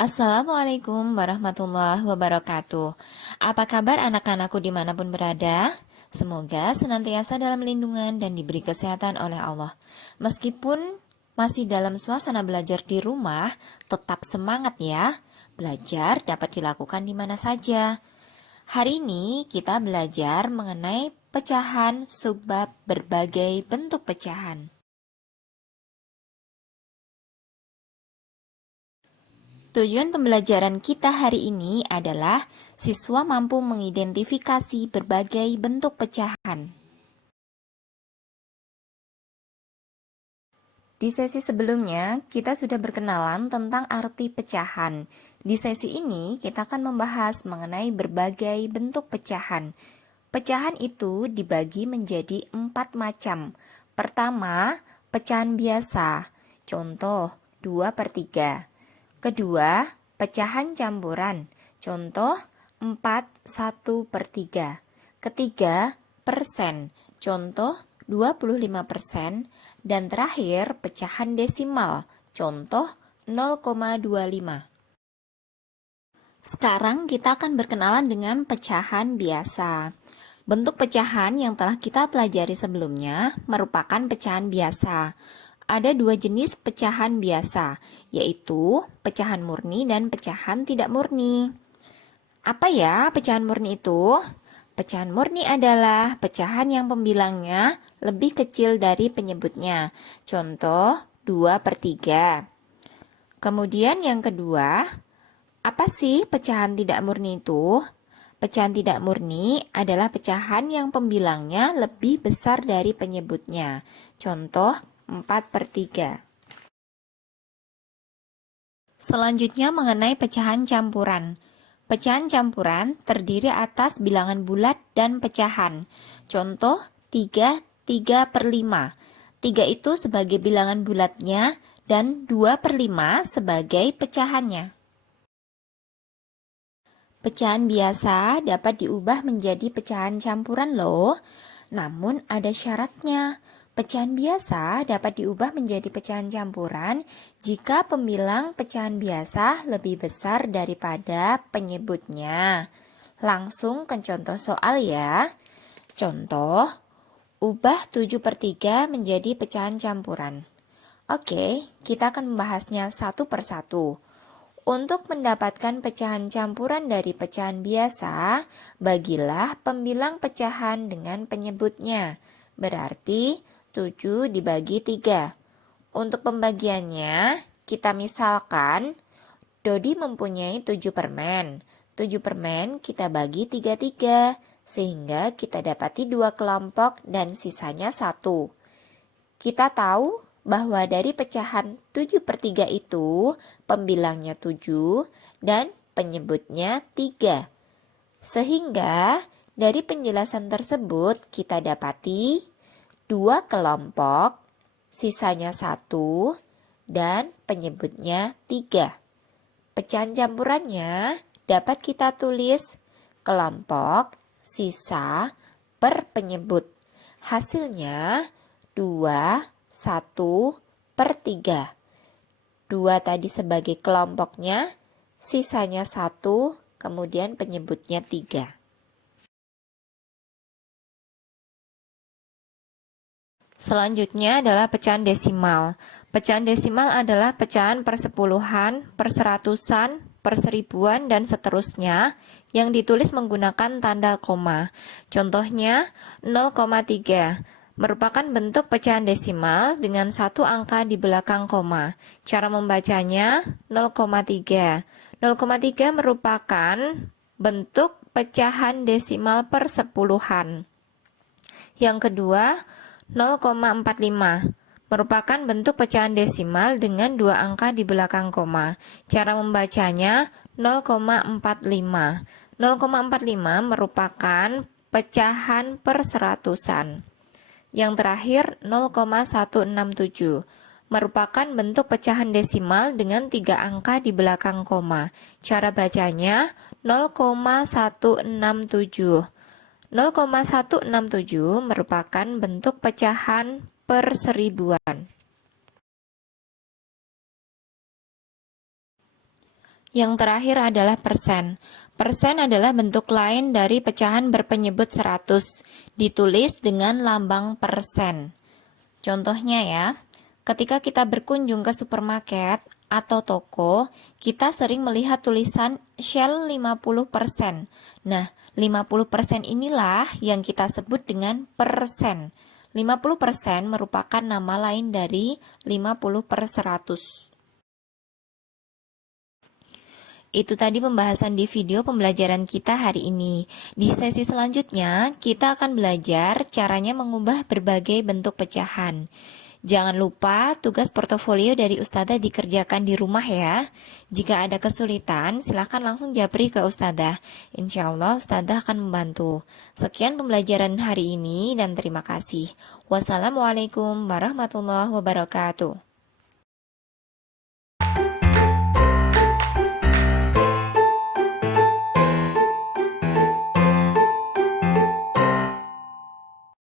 Assalamualaikum warahmatullahi wabarakatuh. Apa kabar anak-anakku dimanapun berada? Semoga senantiasa dalam lindungan dan diberi kesehatan oleh Allah. Meskipun masih dalam suasana belajar di rumah, tetap semangat ya. Belajar dapat dilakukan di mana saja. Hari ini kita belajar mengenai pecahan subbab berbagai bentuk pecahan. Tujuan pembelajaran kita hari ini adalah siswa mampu mengidentifikasi berbagai bentuk pecahan. Di sesi sebelumnya, kita sudah berkenalan tentang arti pecahan. Di sesi ini, kita akan membahas mengenai berbagai bentuk pecahan. Pecahan itu dibagi menjadi 4 macam. Pertama, pecahan biasa. Contoh, 2/3. Kedua, pecahan campuran. Contoh, 4/1/3. Ketiga, persen. Contoh, 25%. Dan terakhir, pecahan desimal. Contoh, 0,25. Sekarang kita akan berkenalan dengan pecahan biasa. Bentuk pecahan yang telah kita pelajari sebelumnya merupakan pecahan biasa. Ada 2 jenis pecahan biasa, yaitu pecahan murni dan pecahan tidak murni. Apa ya pecahan murni itu? Pecahan murni adalah pecahan yang pembilangnya lebih kecil dari penyebutnya. Contoh, 2/3. Kemudian yang kedua, apa sih pecahan tidak murni itu? Pecahan tidak murni adalah pecahan yang pembilangnya lebih besar dari penyebutnya. Contoh, 4/3. Selanjutnya mengenai pecahan campuran. Pecahan campuran terdiri atas bilangan bulat dan pecahan. Contoh, 3/5. 3 itu sebagai bilangan bulatnya dan 2/5 sebagai pecahannya. Pecahan biasa dapat diubah menjadi pecahan campuran loh. Namun ada syaratnya. Pecahan biasa dapat diubah menjadi pecahan campuran jika pembilang pecahan biasa lebih besar daripada penyebutnya. Langsung ke contoh soal ya. Contoh, ubah 7/3 menjadi pecahan campuran. Oke, kita akan membahasnya satu persatu. Untuk mendapatkan pecahan campuran dari pecahan biasa, bagilah pembilang pecahan dengan penyebutnya. Berarti 7 dibagi 3. Untuk pembagiannya, kita misalkan Dodi mempunyai 7 permen. 7 permen kita bagi 3/3, sehingga kita dapati 2 kelompok dan sisanya 1. Kita tahu bahwa dari pecahan 7/3 itu pembilangnya 7 dan penyebutnya 3. Sehingga dari penjelasan tersebut kita dapati 2 kelompok, sisanya 1 dan penyebutnya 3. Pecahan campurannya dapat kita tulis kelompok, sisa, per penyebut. Hasilnya 2/1/3. 2 tadi sebagai kelompoknya, sisanya 1, kemudian penyebutnya 3. Selanjutnya adalah pecahan desimal. Pecahan desimal adalah pecahan persepuluhan, perseratusan, perseribuan, dan seterusnya yang ditulis menggunakan tanda koma. Contohnya 0,3. Merupakan bentuk pecahan desimal dengan satu angka di belakang koma. Cara membacanya 0,3. 0,3 merupakan bentuk pecahan desimal persepuluhan. Yang kedua, 0,45 merupakan bentuk pecahan desimal dengan dua angka di belakang koma. Cara membacanya 0,45. 0,45 merupakan pecahan per seratusan. Yang terakhir 0,167 merupakan bentuk pecahan desimal dengan tiga angka di belakang koma. Cara bacanya 0,167. 0,167 merupakan bentuk pecahan per seribuan. Yang terakhir adalah persen. Persen adalah bentuk lain dari pecahan berpenyebut 100, ditulis dengan lambang persen. Contohnya ya, ketika kita berkunjung ke supermarket atau toko, kita sering melihat tulisan Shell 50%. Nah, 50% inilah yang kita sebut dengan persen. 50% merupakan nama lain dari 50 per 100. Itu tadi pembahasan di video pembelajaran kita hari ini. Di sesi selanjutnya, kita akan belajar caranya mengubah berbagai bentuk pecahan. Jangan lupa tugas portofolio dari Ustadzah dikerjakan di rumah ya. Jika ada kesulitan, silahkan langsung japri ke Ustadzah. Insya Allah Ustadzah akan membantu. Sekian pembelajaran hari ini dan terima kasih. Wassalamualaikum warahmatullahi wabarakatuh.